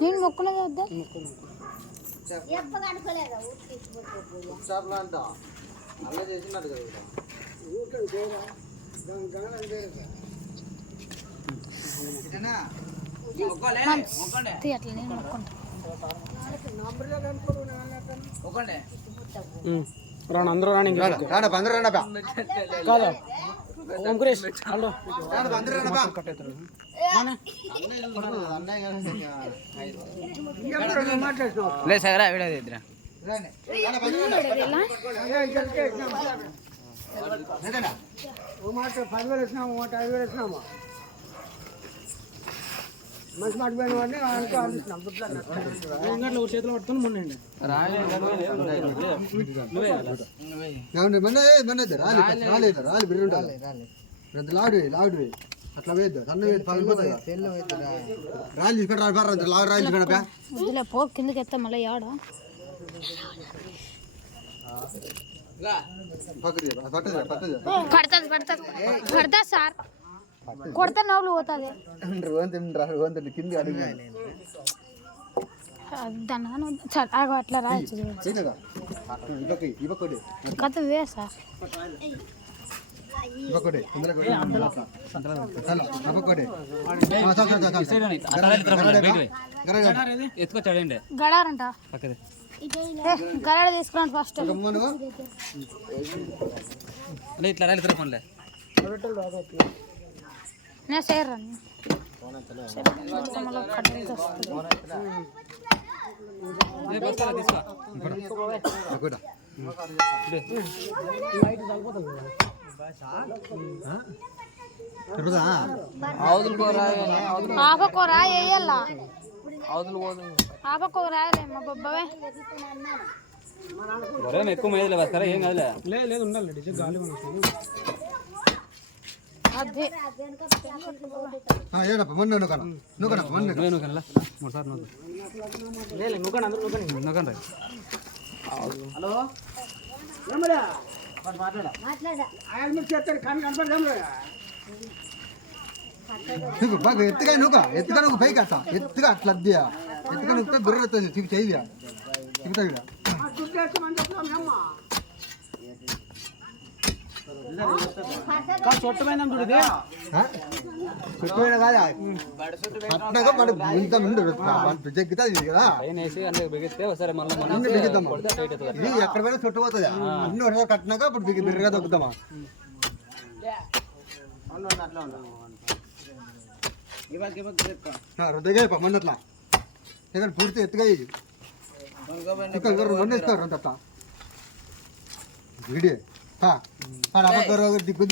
నేను మొక్కున్నదే వద్దా అలా చేసినట్టు కదా అట్లా నేను మొక్కుంటా రాను అందరూ రాని అందరూ రాండి కాదు ఓంకరేష్ హలో అందరూ లేదు సగరా వీడియో ఇద్దరా మాట 10,000 ఇచ్చినాము మాట 5,000 ఇచ్చినాము మంచి మాట పోయిన వాడిని అంగట్లో చేతిలో పట్టుకుని మొన్నండి రాలేదు అట్లా వేద్దు సన్న రాయలు వద్దులే పో కిందకి ఎత్తా మళ్ళీ ఆడ పడతా సార్ కొడతా నవ్వులు పోతుంది కింది అడుగు దాని అట్లా రాయచ్చు కథ వే సార్ గడారంట గడాడ తీసుకున్నాను ఫస్ట్ ఇట్లా రైలు ఫోన్లే నేను సేర్ ఆపకూర వేయాల ఆపకూర రాయలే మా బొబ్బవే ఎక్కువ మేదలే వస్తారా ఏం కాదులే లేదు ఉండాలి గాలి అదే హలో బాగా ఎత్తుగా నువ్వు పైకి అట్లా ఎత్తుగా అట్లా అద్దెయా ఎత్తుగా నువ్వు బుర్ర చూపి చేయదియా చూపుతా చుట్టమైన చుట్టమైన కాదా అట్నగా మన ఇంత ముందు జగ్గుతుంది కదా ఇది ఎక్కడ పోయినా చుట్టపోతుంది ఇన్ని వర్షాలు కట్టినాక ఇప్పుడు బిర్రగా తగ్గుతామా రుద్దగా మొన్నట్లా ఇక్కడ పూర్తి ఎత్తుగా మొన్న ఇస్తారు అంత వీడియో దిగ్గు